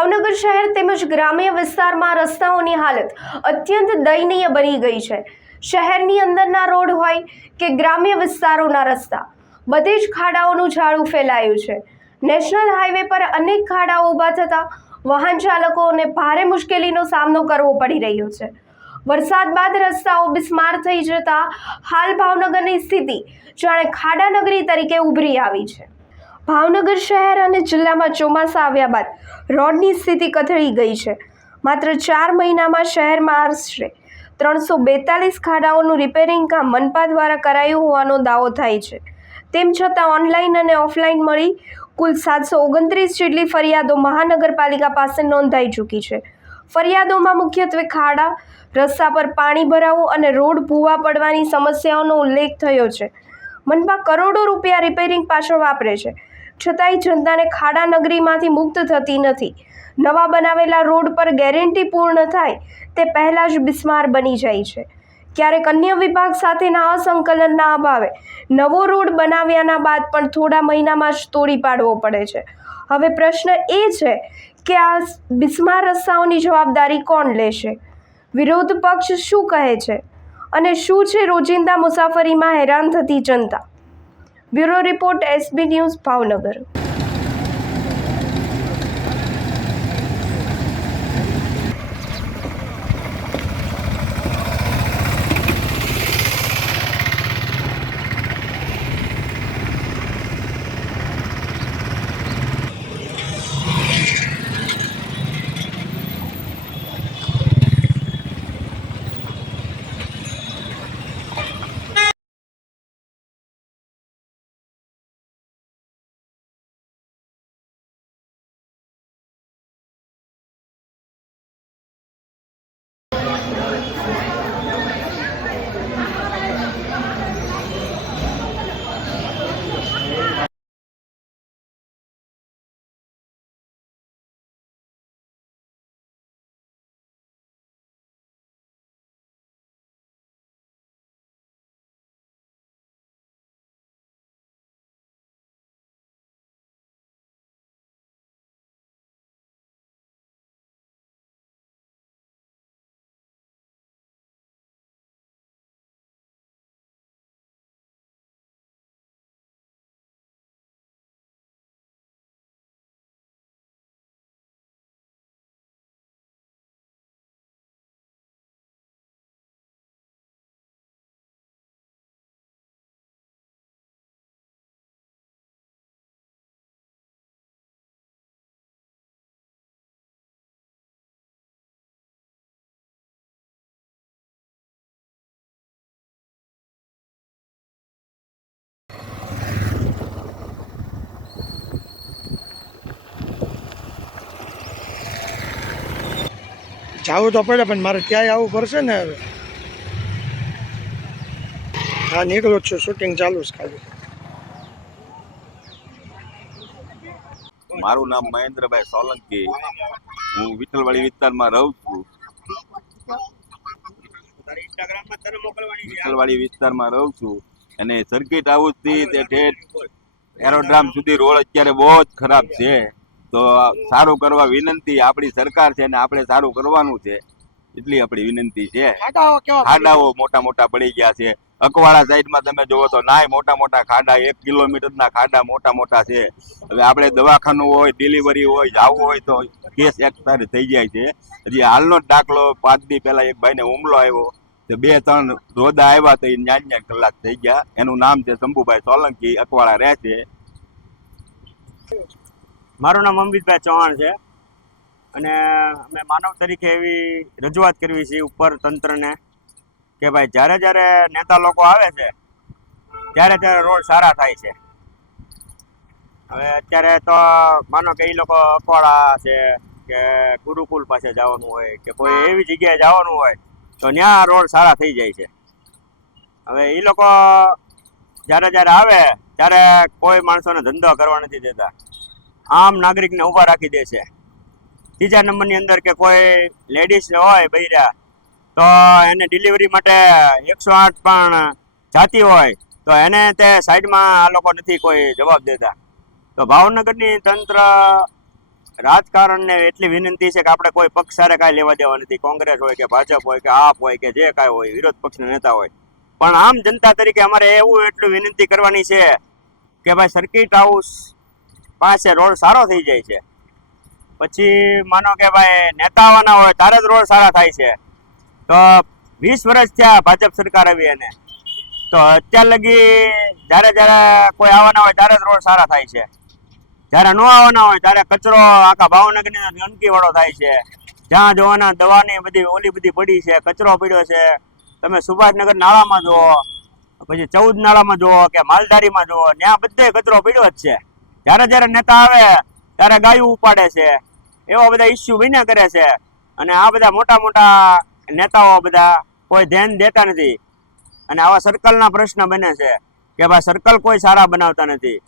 ભાવનગર શહેર તેમજ ગ્રામ્ય વિસ્તારમાં રસ્તાઓની હાલત અત્યંત દયનીય બની ગઈ છે। શહેરની અંદરના રોડ હોય કે ગ્રામ્ય વિસ્તારોના રસ્તા, બધે જ ખાડાઓનું જાળું ફેલાયું છે। નેશનલ હાઈવે પર અનેક ખાડાઓ ઊભા થતાં વાહન ચાલકોને ભારે મુશ્કેલીનો સામનો કરવો પડી રહ્યો છે। વરસાદ બાદ રસ્તાઓ બિસ્માર થઈ જતા હાલ ભાવનગરની સ્થિતિ જાણે ખાડા નગરી તરીકે ઉભરી આવી છે। ભાવનગર શહેર અને જિલ્લામાં ચોમાસા આવ્યા બાદ રોડની સ્થિતિ કથળી ગઈ છે। માત્ર 4 મહિનામાં શહેરમાં આશરે 342 ખાડાઓનું રિપેરિંગ કામ મનપા દ્વારા કરાયું હોવાનો દાવો થાય છે। તેમ છતાં ઓનલાઈન અને ઓફલાઈન મળી કુલ 729 જેટલી ફરિયાદો મહાનગરપાલિકા પાસે નોંધાઈ ચૂકી છે। ફરિયાદોમાં મુખ્યત્વે ખાડા, રસ્તા પર પાણી ભરાવું અને રોડ ભૂવા પડવાની સમસ્યાઓનો ઉલ્લેખ થયો છે। મનપા કરોડો રૂપિયા રિપેરિંગ પાછળ વાપરે છે, છતાંય જનતાને ખાડા નગરીમાંથી મુક્ત થતી નથી। નવા બનાવેલા રોડ પર ગેરંટી પૂર્ણ થાય તે પહેલાં જ બિસ્માર બની જાય છે। ક્યારેક અન્ય વિભાગ સાથેના અસંકલનના અભાવે નવો રોડ બનાવ્યાના બાદ પણ થોડા મહિનામાં જ તોડી પાડવો પડે છે। હવે પ્રશ્ન એ છે કે આ બિસ્માર રસ્તાઓની જવાબદારી કોણ લેશે? વિરોધ પક્ષ શું કહે છે અને શું છે રોજિંદા મુસાફરીમાં હેરાન થતી જનતા? Bureau report, SB news, Bhavnagar. જવું તો પડે પણ મારે ક્યાંય આવવું પડશે ને। હવે હા, નીકળું જ છું, શૂટિંગ ચાલુ છે ખાલી। મારું નામ મહેન્દ્રભાઈ સોલંકી, હું વિઠ્ઠલવાડી વિસ્તારમાં રહું છું। વિઠ્ઠલવાડી વિસ્તારમાં રહું છું અને સર્કિટ હાઉસથી તે ઠેઠ એરોડ્રામ સુધી રોડ અત્યારે બહુ જ ખરાબ છે। તો સારું કરવા વિનંતી, આપણી સરકાર છે ને આપણે સારું કરવાનું છે, એટલી આપણી વિનંતી છે। ખાડાઓ મોટા મોટા પડી ગયા છે। અકવાડા સાઈડમાં તમે જોવો તો નાય મોટા મોટા ખાડા, 1 કિલોમીટરના ખાડા મોટા મોટા છે। હવે આપણે દવાખાનું હોય, ડિલિવરી હોય, જવું હોય તો કેસ એક્સપાયર થઈ જાય છે। હજી હાલનો જ દાખલો 5 દી પહેલા એક ભાઈને હુમલો આવ્યો તો 2-3 રોદા આવ્યા તો એ 9 કલાક થઈ ગયા। એનું નામ છે શંભુભાઈ સોલંકી, અકવાડા રહે છે। મારું નામ અમિતભાઈ ચૌહાણ છે અને અમે માનવ તરીકે એવી રજૂઆત કરવી છે ઉપર તંત્રને કે ભાઈ જ્યારે જ્યારે નેતા લોકો આવે છે ત્યારે ત્યારે રોડ સારા થાય છે। હવે અત્યારે તો માનો કે એ લોકો અકવાડા છે કે ગુરુકુલ પાસે જવાનું હોય કે કોઈ એવી જગ્યાએ જવાનું હોય તો ત્યાં રોડ સારા થઈ જાય છે। હવે એ લોકો જ્યારે જ્યારે આવે ત્યારે કોઈ માણસોને ધંધો કરવા નથી દેતા, આમ નાગરિકને ઊભા રાખી દે છે। ત્રીજા નંબરની અંદર કે કોઈ લેડીઝ હોય બૈરા તો એને ડિલિવરી માટે 108 પણ જાતી હોય તો એને તે સાઈડમાં આ લોકો નથી કોઈ જવાબ દેતા। તો ભાવનગરની તંત્ર રાજકારણને એટલી વિનંતી છે કે આપણે કોઈ પક્ષ સાથે કાંઈ લેવા દેવા નથી. કોંગ્રેસ હોય કે ભાજપ હોય કે આપ હોય કે જે કાંઈ હોય, વિરોધ પક્ષના નેતા હોય, પણ આમ જનતા તરીકે અમારે એટલું વિનંતી કરવાની છે કે ભાઈ સર્કિટ હાઉસ પાસે રોડ સારો થઈ જાય છે. પછી માનો કે ભાઈ નેતા આવવાના હોય ત્યારે જ રોડ સારા થાય છે. તો 20 વર્ષ થયા ભાજપ સરકાર આવી અને તો અત્યાર લગી જ્યારે કોઈ આવવાના હોય ત્યારે જ રોડ સારા થાય છે. જ્યારે ન આવવાના હોય ત્યારે કચરો આખા ભાવનગરની ગંદકી વાળો થાય છે. જ્યાં જોવાના દવાની બધી પડી છે, કચરો પડ્યો છે. તમે સુભાષનગર નાળામાં જુઓ, પછી 14 નાળામાં જુઓ કે માલધારીમાં જુઓ, ત્યાં બધે કચરો પડ્યો જ છે. જ્યારે નેતા આવે ત્યારે ગાયું ઉપાડે છે, એવા બધા ઇસ્યુ બન્યા કરે છે. અને આ બધા મોટા નેતાઓ બધા કોઈ ધ્યાન દેતા નથી. અને આવા સર્કલના પ્રશ્ન બને છે કે ભાઈ સર્કલ કોઈ સારા બનાવતા નથી.